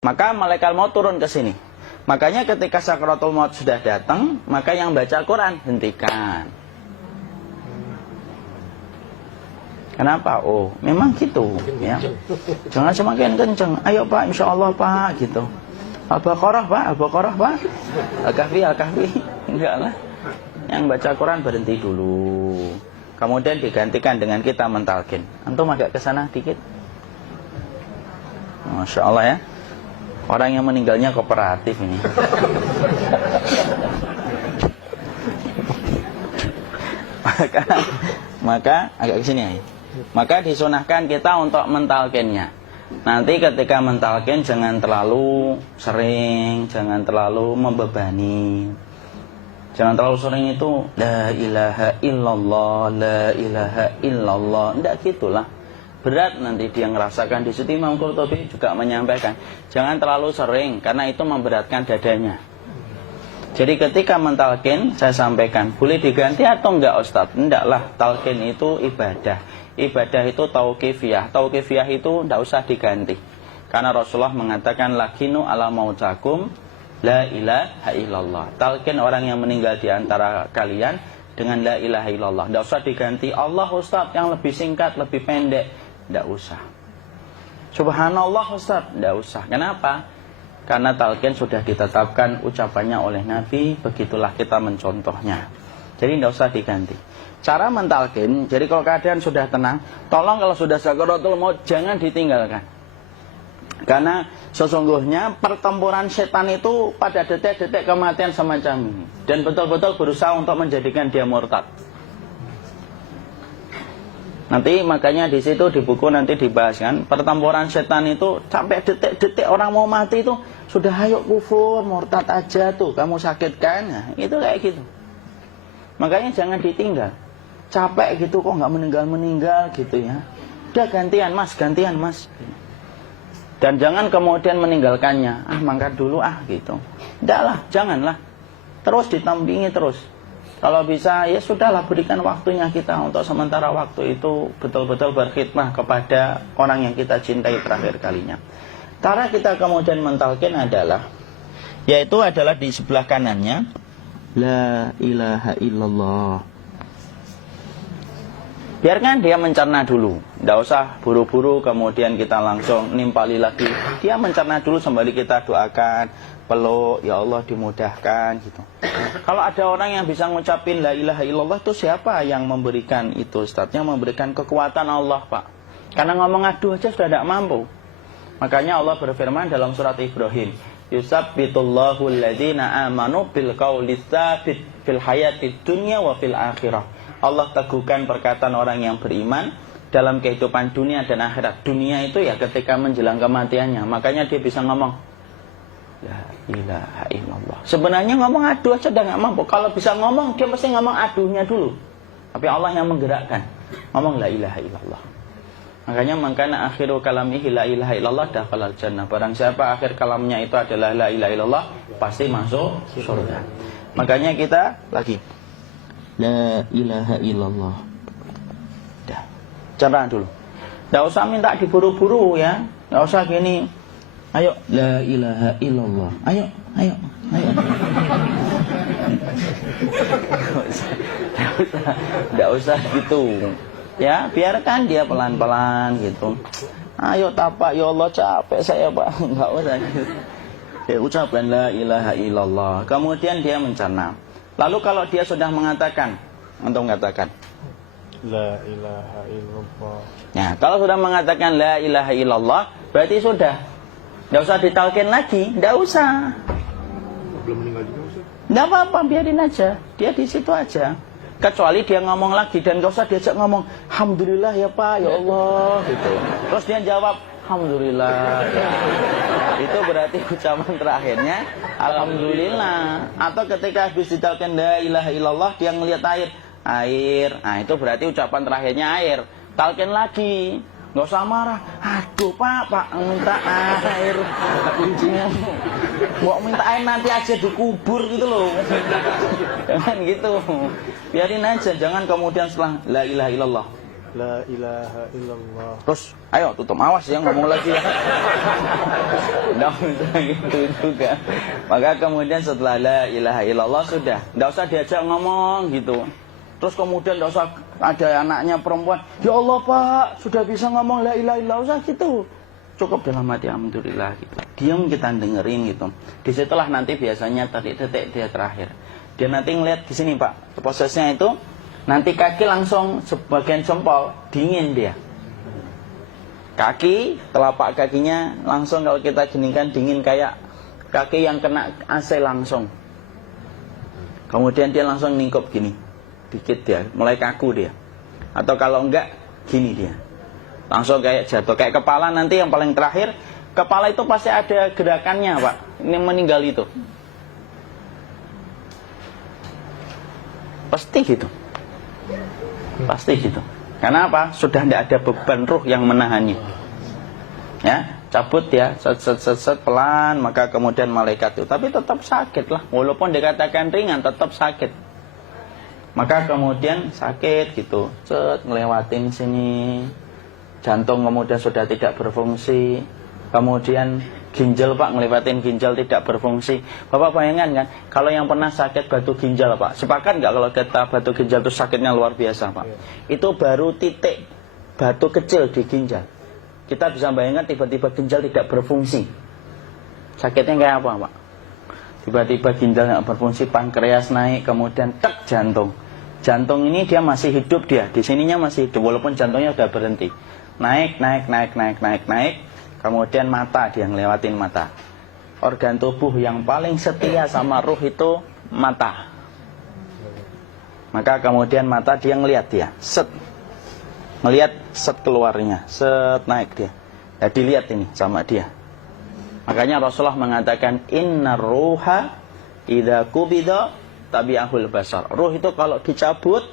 Maka malaikat maut turun ke sini. Makanya ketika sakaratul maut sudah datang, maka yang baca Quran hentikan. Kenapa? Oh, memang gitu ya. Jangan semakin kencang. Ayo Pak, insya Allah Pak, gitu. Al-Baqarah Pak, Al-Baqarah Pak. Al-Kahfi, Al-Kahfi. Enggak lah. Yang baca Quran berhenti dulu. Kemudian digantikan dengan kita mentalkin. Antum agak ke sana dikit. Masya Allah ya. Orang yang meninggalnya kooperatif ini. maka agak kesini ya. Maka disunahkan kita untuk mentalkinnya. Nanti ketika mentalkin jangan terlalu sering, jangan terlalu membebani. Jangan terlalu sering itu la ilaha illallah, la ilaha illallah. Tidak gitulah. Berat nanti dia ngerasakan. Di situ Imam Qurtubi juga menyampaikan, jangan terlalu sering karena itu memberatkan dadanya. Jadi ketika mentalkin, saya sampaikan, boleh diganti atau enggak Ustadz? Enggak lah, talkin itu ibadah. Ibadah itu tauqifiyah. Tauqifiyah itu enggak usah diganti. Karena Rasulullah mengatakan, lakinu ala mautakum la ilaha illallah. Talkin orang yang meninggal di antara kalian dengan la ilaha illallah. Enggak usah diganti Allah Ustadz yang lebih singkat, lebih pendek. Enggak usah. Subhanallah Ustadz, enggak usah. Kenapa? Karena talqin sudah ditetapkan ucapannya oleh Nabi, begitulah kita mencontohnya. Jadi tidak usah diganti. Cara mentalqin, jadi kalau keadaan sudah tenang, tolong kalau sudah sakaratul maut jangan ditinggalkan. Karena sesungguhnya pertempuran setan itu pada detik-detik kematian semacam ini. Dan betul-betul berusaha untuk menjadikan dia murtad. Nanti makanya di situ di buku nanti dibahas kan, pertempuran setan itu sampai detik-detik orang mau mati itu sudah ayo kufur, murtad aja tuh, kamu sakit kan? Nah, itu kayak gitu. Makanya jangan ditinggal. Capek gitu kok nggak meninggal gitu ya. Udah gantian mas. Dan jangan kemudian meninggalkannya. Mangkat dulu gitu. Enggak lah, janganlah. Terus ditampingi terus. Kalau bisa ya sudahlah, berikan waktunya kita untuk sementara waktu itu betul-betul berkhidmah kepada orang yang kita cintai terakhir kalinya. Cara kita kemudian mentalkin adalah, yaitu adalah di sebelah kanannya la ilaha illallah. Biarkan dia mencerna dulu, tidak usah buru-buru kemudian kita langsung nimpali lagi. Dia mencerna dulu sembari kita doakan, peluk, ya Allah dimudahkan gitu. Kalau ada orang yang bisa ngucapin la ilaha illallah itu siapa yang memberikan itu Ustaz? Yang memberikan kekuatan Allah Pak. Karena ngomong aduh aja sudah tidak mampu. Makanya Allah berfirman dalam surat Ibrahim, yusabbitullahu alladhina amanu bil qawli tsabit fil hayatid dunya wa fil akhirah. Allah teguhkan perkataan orang yang beriman dalam kehidupan dunia dan akhirat. Dunia itu ya ketika menjelang kematiannya. Makanya dia bisa ngomong la ilaha illallah. Sebenarnya ngomong aduh aja udah gak mampu. Kalau bisa ngomong, dia mesti ngomong aduhnya dulu. Tapi Allah yang menggerakkan. Ngomong la ilaha illallah. Makanya mangkana akhiru kalamihi la ilaha illallah dakhalal jannah. Barang siapa akhir kalamnya itu adalah la ilaha illallah, pasti masuk surga. Makanya kita lagi la ilaha illallah. Dah. Cara dulu. Enggak usah minta diburu-buru ya. Enggak usah gini. Ayo la ilaha illallah. Ayo. Enggak usah gitu. Ya, biarkan dia pelan-pelan gitu. Ayo tapak, ya Allah capek saya Pak. Enggak usah gitu. Dia ucapkan la ilaha illallah. Kemudian dia mencerna. Lalu kalau dia sudah mengatakan, untuk mengatakan la ilaha illallah. Nah, kalau sudah mengatakan la ilaha illallah, berarti sudah. Enggak usah ditalkin lagi, enggak usah. Belum meninggal juga Ustaz? Enggak apa-apa, biarin aja. Dia di situ aja. Kecuali dia ngomong lagi dan enggak usah diajak ngomong, alhamdulillah ya Pak, ya Allah gitu. Terus dia jawab, alhamdulillah. Itu berarti ucapan terakhirnya alhamdulillah. Atau ketika habis ditalkin la ilaha illallah, dia ngelihat air. Nah, itu berarti ucapan terakhirnya air. Talkin lagi. Nggak usah marah. Aduh Pak minta air. Kuncinya mau minta air nanti aja dikubur gitu loh. Jangan gitu. Biarin aja. Jangan kemudian setelah la ilaha illallah La ilaha illallah. Terus, ayo tutup, awas ya ngomong lagi ya. Nggak usah gitu juga. Maka kemudian setelah la ilaha illallah sudah, nggak usah diajak ngomong gitu. Terus kemudian nggak usah ada anaknya perempuan, ya Allah Pak, sudah bisa ngomong la ilaha illallah, usah gitu. Cukup dalam hati alhamdulillah gitu. Diam kita dengerin gitu. Disitulah nanti biasanya tadi detik dia terakhir. Dia nanti ngeliat di sini Pak, prosesnya itu. Nanti kaki langsung sebagian jempol dingin dia. Kaki, telapak kakinya langsung kalau kita geningkan dingin kayak kaki yang kena AC langsung. Kemudian dia langsung ningkup gini, dikit dia, mulai kaku dia. Atau kalau enggak, gini dia. Langsung kayak jatuh, kayak kepala nanti yang paling terakhir. Kepala itu pasti ada gerakannya Pak, ini meninggal itu. Pasti gitu. Pasti gitu. Karena apa? Sudah tidak ada beban ruh yang menahannya. Ya, cabut ya, set pelan, maka kemudian malaikat itu. Tapi tetap sakit lah, walaupun dikatakan ringan, tetap sakit. Maka kemudian sakit gitu, ngelewatin sini, jantung kemudian sudah tidak berfungsi, kemudian ginjal Pak, ngelewatin ginjal tidak berfungsi. Bapak bayangkan kan, kalau yang pernah sakit batu ginjal Pak, sepakat nggak kalau kita batu ginjal itu sakitnya luar biasa Pak? Itu baru titik batu kecil di ginjal. Kita bisa bayangkan tiba-tiba ginjal tidak berfungsi. Sakitnya kayak apa Pak? Tiba-tiba ginjal nggak berfungsi, pankreas naik, kemudian tek jantung. Jantung ini dia masih hidup dia, di sininya masih hidup walaupun jantungnya sudah berhenti. Naik. Kemudian mata, dia ngelewatin mata. Organ tubuh yang paling setia sama ruh itu mata. Maka kemudian mata dia ngelihat dia, set. Ngelihat set keluarnya, set naik dia. Ya dilihat ini sama dia. Makanya Rasulullah mengatakan innar ruha idza qubida tabi'ahul basar. Ruh itu kalau dicabut,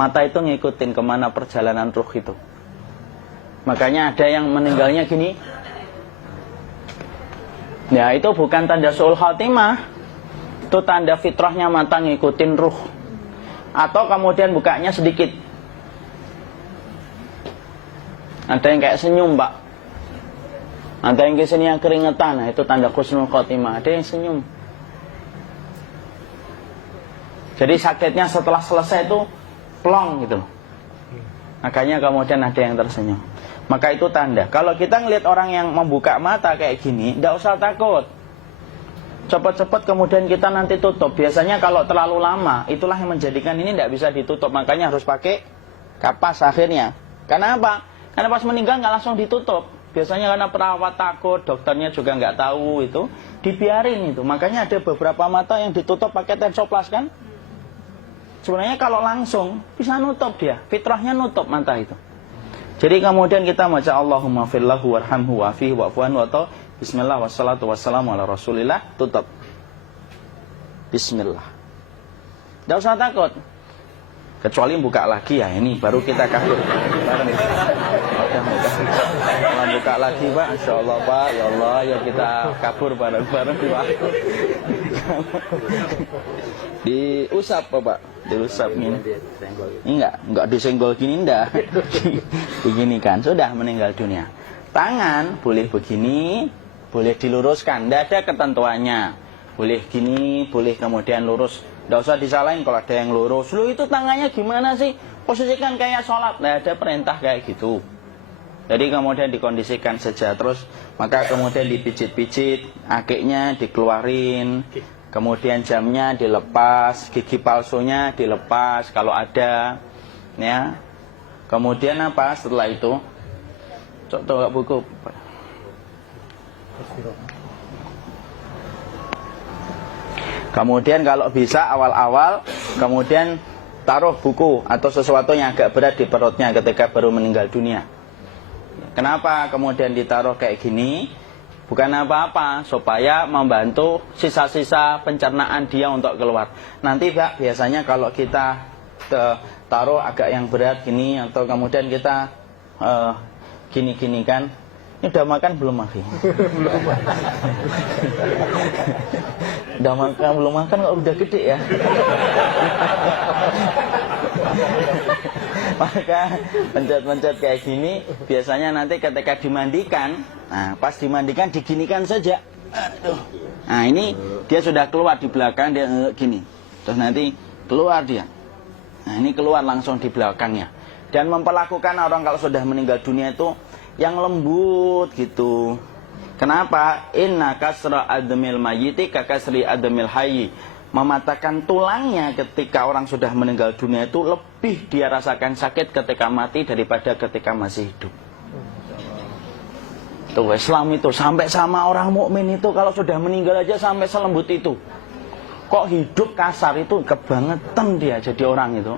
mata itu ngikutin kemana perjalanan ruh itu. Makanya ada yang meninggalnya gini. Ya itu bukan tanda su'ul khatimah. Itu tanda fitrahnya mata ngikutin ruh. Atau kemudian bukanya sedikit. Ada yang kayak senyum Pak. Ada yang kesini yang keringetan. Nah, itu tanda husnul khatimah. Ada yang senyum. Jadi sakitnya setelah selesai itu plong gitu. Makanya kemudian ada yang tersenyum. Maka itu tanda. Kalau kita ngelihat orang yang membuka mata kayak gini, tidak usah takut. Cepat-cepat kemudian kita nanti tutup. Biasanya kalau terlalu lama, itulah yang menjadikan ini tidak bisa ditutup. Makanya harus pakai kapas akhirnya. Karena apa? Karena pas meninggal nggak langsung ditutup. Biasanya karena perawat takut, dokternya juga nggak tahu itu, dibiarin itu. Makanya ada beberapa mata yang ditutup pakai tensoplas kan? Sebenarnya kalau langsung bisa nutup dia, fitrahnya nutup mata itu. Jadi kemudian kita baca Allahumma fillahu warhamhu wa'afihi wa'fuanhu atau bismillah wassalatu wassalamu ala rasulillah, tutup. Bismillah. Tidak usah takut. Kecuali buka lagi ya, ini baru kita kabur bareng. Kalau buka lagi Pak, Insya Allah Pak, ya Allah, ya kita kabur bareng-bareng Pak. Diusap Pak, diusap gini. Enggak disenggol gini, enggak. Begini kan, sudah meninggal dunia. Tangan boleh begini, boleh diluruskan, tidak ada ketentuannya. Boleh gini, boleh kemudian lurus. Tidak usah disalahin kalau ada yang lurus. Lu itu tangannya gimana sih? Posisikan kayak sholat. Tidak ada perintah kayak gitu. Jadi kemudian dikondisikan saja. Terus maka kemudian dipijit-pijit, akiknya dikeluarin. Kemudian jamnya dilepas, gigi palsunya dilepas kalau ada. Ya. Kemudian apa setelah itu? Coba buku. Kemudian kalau bisa awal-awal kemudian taruh buku atau sesuatu yang agak berat di perutnya ketika baru meninggal dunia. Kenapa kemudian ditaruh kayak gini? Bukan apa-apa, supaya membantu sisa-sisa pencernaan dia untuk keluar. Nanti Pak, biasanya kalau kita taruh agak yang berat gini atau kemudian kita gini-gini kan, ini udah makan belum Maki? Udah makan belum makan kok udah gede ya? Maka pencet-pencet kayak gini biasanya nanti ketika dimandikan, nah pas dimandikan diginikan saja. Aduh. Nah ini dia sudah keluar di belakang, dia gini. Terus nanti keluar dia. Nah ini keluar langsung di belakangnya. Dan memperlakukan orang kalau sudah meninggal dunia itu yang lembut gitu. Kenapa? Inna kasra admil mayyiti kakasri admil hayyi. Mematahkan tulangnya ketika orang sudah meninggal dunia itu lebih dia rasakan sakit ketika mati daripada ketika masih hidup. Tuh Islam itu sampai sama orang mukmin itu kalau sudah meninggal aja sampai selembut itu. Kok hidup kasar itu kebangetan dia jadi orang itu.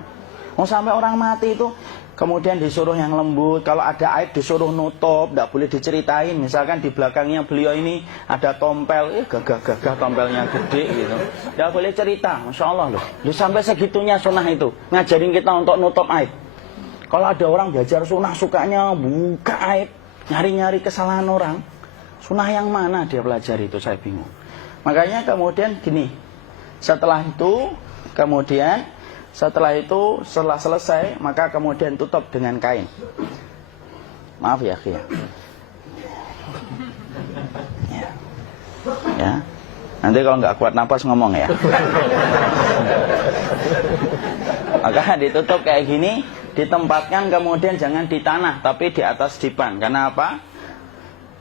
Mau sampai orang mati itu kemudian disuruh yang lembut, kalau ada aib disuruh nutup, tidak boleh diceritain. Misalkan di belakangnya beliau ini ada tompel, gagah-gagah tompelnya gede gitu. Tidak boleh cerita, Masya Allah loh. Sampai segitunya sunnah itu, ngajarin kita untuk nutup aib. Kalau ada orang belajar sunnah sukanya buka aib, nyari-nyari kesalahan orang. Sunnah yang mana dia pelajari itu, saya bingung. Makanya kemudian gini, setelah selesai, maka kemudian tutup dengan kain. Maaf ya, Ki. Ya. Nanti kalau nggak kuat napas ngomong ya. Maka ditutup kayak gini, ditempatkan kemudian jangan di tanah, tapi di atas dipan. Karena apa?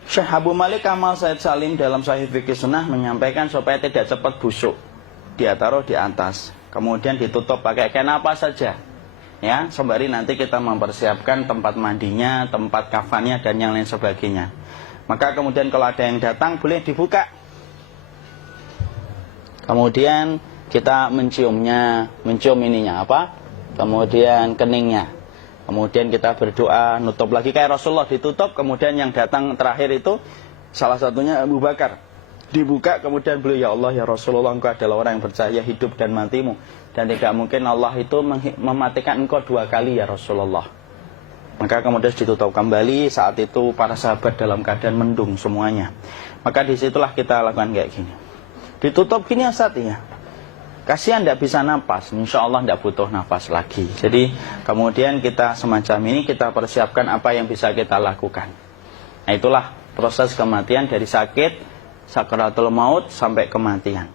Syekh Abu Malik Kamal Said Salim dalam Sahih Fikih Sunnah menyampaikan supaya tidak cepat busuk. Dia taruh di atas. Kemudian ditutup pakai kain apa saja, ya, sembari nanti kita mempersiapkan tempat mandinya, tempat kafannya dan yang lain sebagainya. Maka kemudian kalau ada yang datang boleh dibuka. Kemudian kita mencium ininya apa? Kemudian keningnya. Kemudian kita berdoa, nutup lagi kayak Rasulullah ditutup. Kemudian yang datang terakhir itu salah satunya Abu Bakar. Dibuka kemudian beliau, ya Allah ya Rasulullah, engkau adalah orang yang percaya hidup dan matimu, dan tidak mungkin Allah itu mematikan engkau 2 kali ya Rasulullah. Maka kemudian ditutup kembali. Saat itu para sahabat dalam keadaan mendung semuanya. Maka disitulah kita lakukan kayak gini. Ditutup gini Ustaz ya. Kasihan tidak bisa napas, insya Allah tidak butuh napas lagi. Jadi kemudian kita semacam ini kita persiapkan apa yang bisa kita lakukan. Nah itulah proses kematian dari sakit, sakaratul maut sampai kematian.